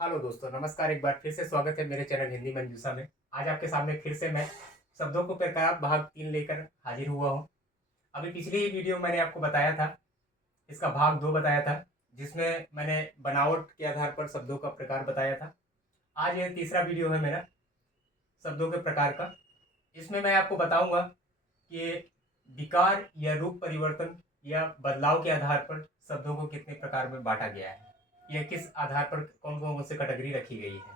Hello दोस्तों, नमस्कार। एक बार फिर से स्वागत है मेरे चैनल हिंदी मंजूषा में। आज आपके सामने फिर से मैं शब्दों को प्रकार भाग 3 लेकर हाजिर हुआ हूँ। अभी पिछली ही वीडियो मैंने आपको बताया था, इसका भाग 2 बताया था, जिसमें मैंने बनावट के आधार पर शब्दों का प्रकार बताया था। आज यह तीसरा वीडियो है मेरा शब्दों के प्रकार का। इसमें मैं आपको बताऊंगा कि विकार या रूप परिवर्तन या बदलाव के आधार पर शब्दों को कितने प्रकार में बांटा गया है, यह किस आधार पर कौन कौन से कैटेगरी रखी गई है।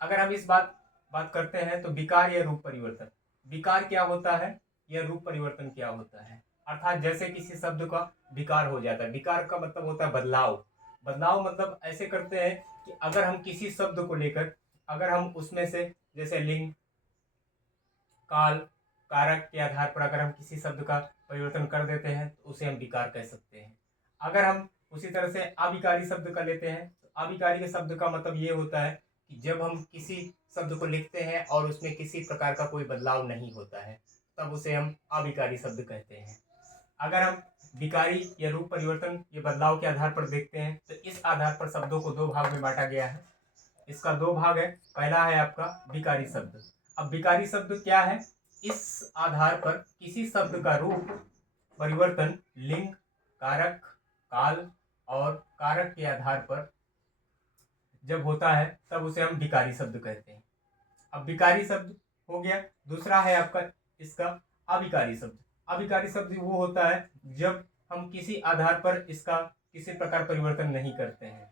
अगर हम इस बात करते हैं तो विकार या रूप परिवर्तन, विकार क्या होता है या रूप परिवर्तन क्या होता है। अर्थात जैसे किसी शब्द का विकार हो जाता है, विकार का मतलब होता है बदलाव। बदलाव मतलब ऐसे करते हैं कि अगर हम किसी शब्द को लेकर, अगर हम उसमें से जैसे लिंग, काल, कारक के आधार पर अगर हम किसी शब्द का परिवर्तन कर देते हैं तो उसे हम विकार कह सकते हैं। अगर हम उसी तरह से अविकारी शब्द का लेते हैं तो अविकारी के शब्द का मतलब ये होता है कि जब हम किसी शब्द को लिखते हैं और उसमें किसी प्रकार का कोई बदलाव नहीं होता है, तब उसे हम अविकारी शब्द कहते हैं। अगर हम विकारी या रूप परिवर्तन ये बदलाव के आधार पर देखते हैं तो इस आधार पर शब्दों को दो भाग में बांटा गया है। इसका दो भाग है। पहला है आपका विकारी शब्द। अब विकारी शब्द क्या है? इस आधार पर किसी शब्द का रूप परिवर्तन लिंग, कारक, काल और कारक के आधार पर जब होता है तब उसे हम विकारी शब्द कहते हैं। अब विकारी शब्द हो गया। दूसरा है आपका इसका अविकारी शब्द। अविकारी शब्द वो होता है जब हम किसी आधार पर इसका किसी प्रकार परिवर्तन नहीं करते हैं।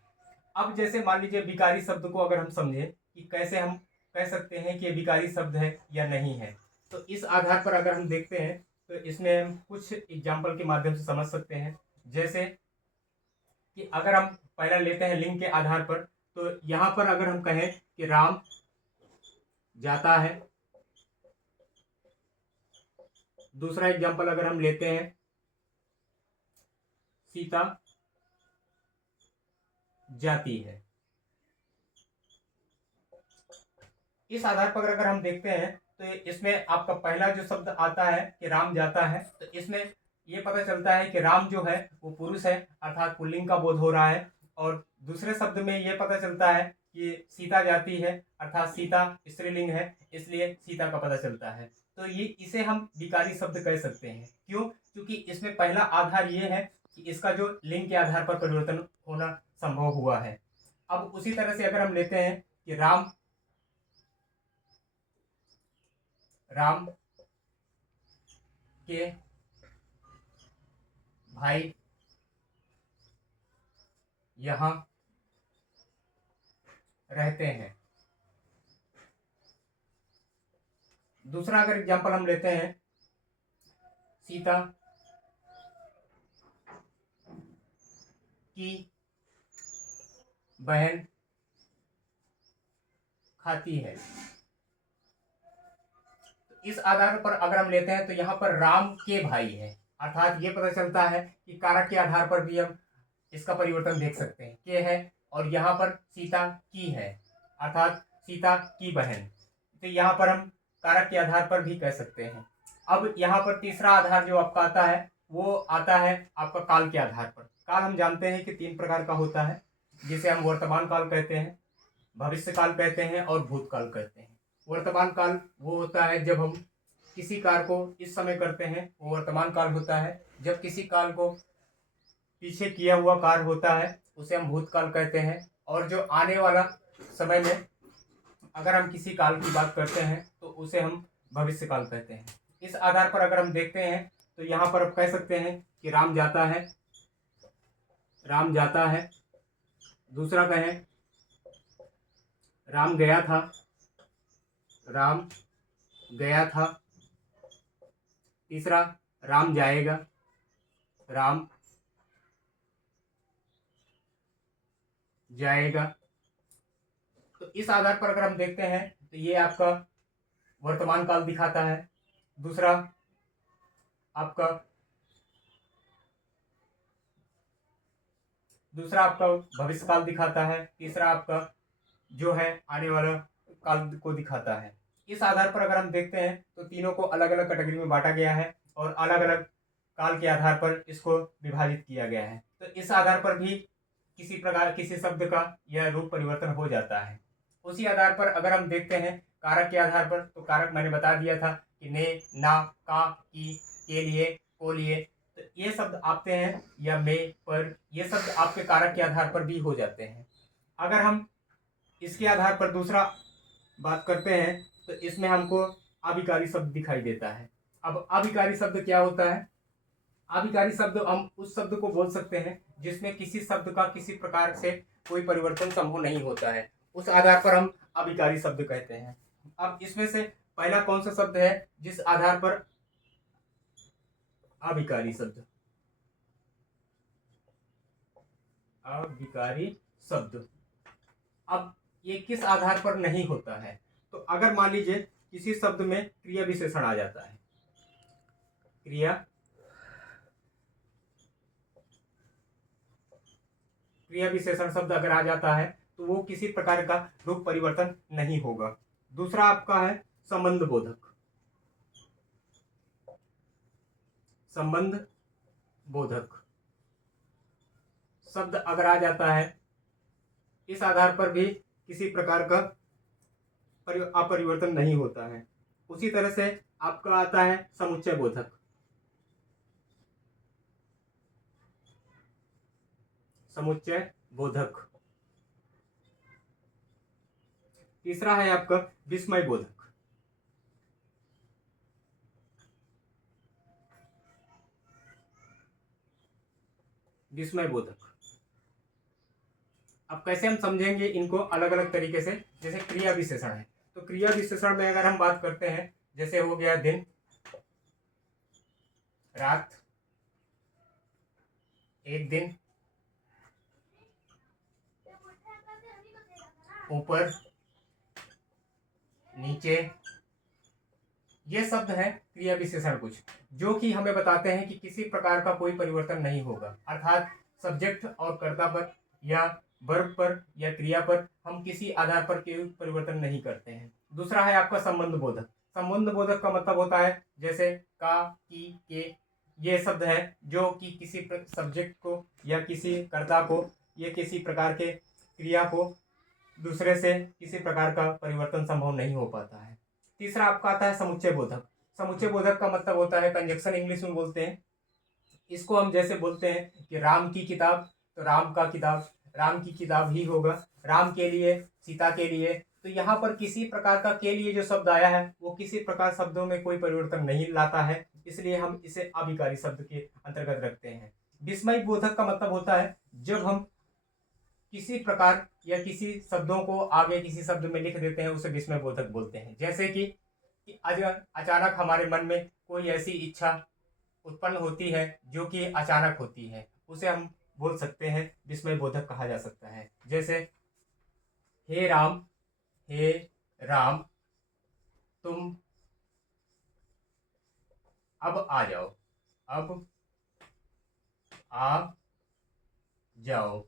अब जैसे मान लीजिए विकारी शब्द को अगर हम समझे कि कैसे हम कह सकते हैं कि ये विकारी शब्द है या नहीं है, तो इस आधार पर अगर हम देखते हैं तो इसमें हम कुछ एग्जाम्पल के माध्यम से समझ सकते हैं। जैसे कि अगर हम पहला लेते हैं लिंग के आधार पर, तो यहाँ पर अगर हम कहें कि राम जाता है। दूसरा एग्जाम्पल अगर हम लेते हैं सीता जाती है। इस आधार पर अगर हम देखते हैं तो इसमें आपका पहला जो शब्द आता है कि राम जाता है, तो इसमें ये पता चलता है कि राम जो है वो पुरुष है, अर्थात पुल्लिंग का बोध हो रहा है। और दूसरे शब्द में ये पता चलता है कि सीता जाती है, अर्थात सीता स्त्रीलिंग है, इसलिए सीता का पता चलता है। तो ये इसे हम विकारी शब्द कह सकते हैं। क्यों? क्योंकि इसमें पहला आधार ये है कि इसका जो लिंग के आधार पर परिवर्तन होना संभव हुआ है। अब उसी तरह से अगर हम लेते हैं कि राम राम के भाई यहाँ रहते हैं। दूसरा अगर एग्जाम्पल हम लेते हैं सीता की बहन खाती है। तो इस आधार पर अगर हम लेते हैं तो यहाँ पर राम के भाई है, अर्थात ये पता चलता है कि कारक के आधार पर भी हम इसका परिवर्तन देख सकते हैं के है, और यहाँ पर सीता की है, अर्थात सीता की बहन। तो यहाँ पर हम कारक के आधार पर भी कह सकते हैं। अब यहाँ पर तीसरा आधार जो आपका आता है वो आता है आपका काल के आधार पर। काल हम जानते हैं कि 3 प्रकार का होता है, जिसे हम वर्तमान काल कहते हैं, भविष्य काल कहते हैं और भूतकाल कहते हैं। वर्तमान काल वो होता है जब हम किसी कार्य को इस समय करते हैं, वो वर्तमान काल होता है। जब किसी काल को पीछे किया हुआ कार्य होता है उसे हम भूतकाल कहते हैं। और जो आने वाला समय में अगर हम किसी काल की बात करते हैं तो उसे हम भविष्य काल कहते हैं। इस आधार पर अगर हम देखते हैं तो यहाँ पर आप कह सकते हैं कि राम जाता है, राम जाता है। दूसरा कहें राम गया था, राम गया था। तीसरा राम जाएगा, राम जाएगा। तो इस आधार पर अगर हम देखते हैं तो ये आपका वर्तमान काल दिखाता है। दूसरा आपका भविष्य काल दिखाता है। तीसरा आपका जो है आने वाला काल को दिखाता है। इस आधार पर अगर हम देखते हैं तो तीनों को अलग अलग कैटेगरी में बांटा गया है और अलग अलग काल के आधार पर इसको विभाजित किया गया है। तो इस आधार पर भी किसी प्रकार किसी शब्द का यह रूप परिवर्तन हो जाता है। उसी आधार पर अगर हम देखते हैं कारक के आधार पर, तो कारक मैंने बता दिया था कि ने, ना, का, की, के लिए, को लिए, तो ये शब्द आते हैं, या में, पर, ये शब्द आपके कारक के आधार पर भी हो जाते हैं। अगर हम इसके आधार पर दूसरा बात करते हैं तो इसमें हमको अभिकारी शब्द दिखाई देता है। अब अभिकारी शब्द क्या होता है? अभिकारी शब्द हम उस शब्द को बोल सकते हैं जिसमें किसी शब्द का किसी प्रकार से कोई परिवर्तन संभव नहीं होता है, उस आधार पर हम अभिकारी शब्द कहते हैं। अब इसमें से पहला कौन सा शब्द है जिस आधार पर अभिकारी शब्द, अभिकारी शब्द, अब ये किस आधार पर नहीं होता है? तो अगर मान लीजिए किसी शब्द में क्रिया विशेषण आ जाता है, क्रिया विशेषण शब्द अगर आ जाता है तो वो किसी प्रकार का रूप परिवर्तन नहीं होगा। दूसरा आपका है संबंध बोधक। संबंध बोधक शब्द अगर आ जाता है, इस आधार पर भी किसी प्रकार का अपरिवर्तन नहीं होता है। उसी तरह से आपका आता है समुच्चय बोधक। समुच्चय बोधक। तीसरा है आपका विस्मय बोधक। विस्मय बोधक। अब कैसे हम समझेंगे इनको अलग अलग तरीके से? जैसे क्रिया विशेषण है, तो क्रिया विशेषण में अगर हम बात करते हैं, जैसे हो गया दिन, रात, एक दिन, ऊपर, नीचे, ये शब्द है क्रिया विशेषण कुछ जो कि हमें बताते हैं कि किसी प्रकार का कोई परिवर्तन नहीं होगा, अर्थात सब्जेक्ट और कर्ता पर या वर्ब पर या क्रिया पर हम किसी आधार पर कोई परिवर्तन नहीं करते हैं। दूसरा है आपका संबंध बोधक। संबंध बोधक का मतलब होता है जैसे का, की, के, ये शब्द है जो कि किसी सब्जेक्ट को या किसी कर्ता को या किसी प्रकार के क्रिया को दूसरे से किसी प्रकार का परिवर्तन संभव नहीं हो पाता है। तीसरा आपका आता है समुच्चय बोधक। समुच्चय बोधक का मतलब होता है कंजक्शन, इंग्लिश में बोलते हैं इसको। हम जैसे बोलते हैं कि राम की किताब, तो राम का किताब, राम की किताब ही होगा। राम के लिए, सीता के लिए, तो यहाँ पर किसी प्रकार का के लिए जो शब्द आया है वो किसी प्रकार शब्दों में कोई परिवर्तन नहीं लाता है, इसलिए हम इसे अभिकारी शब्द के अंतर्गत रखते हैं। विस्मय बोधक का मतलब होता है जब हम किसी प्रकार या किसी शब्दों को आगे किसी शब्द में लिख देते हैं, उसे विस्मय बोधक बोलते हैं। जैसे कि अचानक हमारे मन में कोई ऐसी इच्छा उत्पन्न होती है जो कि अचानक होती है, उसे हम बोल सकते हैं विस्मय बोधक कहा जा सकता है। जैसे हे राम, हे राम, तुम अब आ जाओ, अब आ जाओ,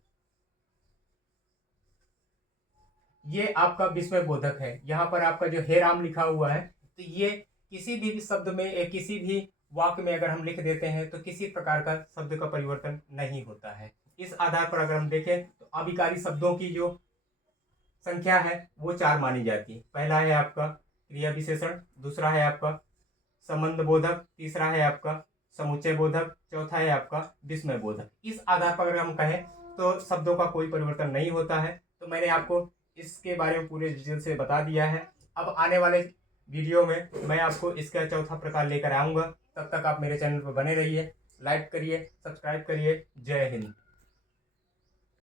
ये आपका विस्मय बोधक है। यहाँ पर आपका जो हे राम लिखा हुआ है, तो ये किसी भी शब्द में या किसी भी वाक्य में अगर हम लिख देते हैं तो किसी प्रकार का शब्द का परिवर्तन नहीं होता है। इस आधार पर अगर हम देखें तो अभिकारी शब्दों की जो संख्या है वो 4 मानी जाती है। पहला है आपका क्रिया विशेषण, दूसरा है आपका संबंध बोधक, तीसरा है आपका समुच्चय बोधक, चौथा है आपका विस्मय बोधक। इस आधार पर अगर हम कहें तो शब्दों का कोई परिवर्तन नहीं होता है। तो मैंने आपको इसके बारे में पूरे डिटेल से बता दिया है। अब आने वाले वीडियो में मैं आपको इसका चौथा प्रकार लेकर आऊँगा। तब तक आप मेरे चैनल पर बने रहिए, लाइक करिए, सब्सक्राइब करिए। जय हिंद।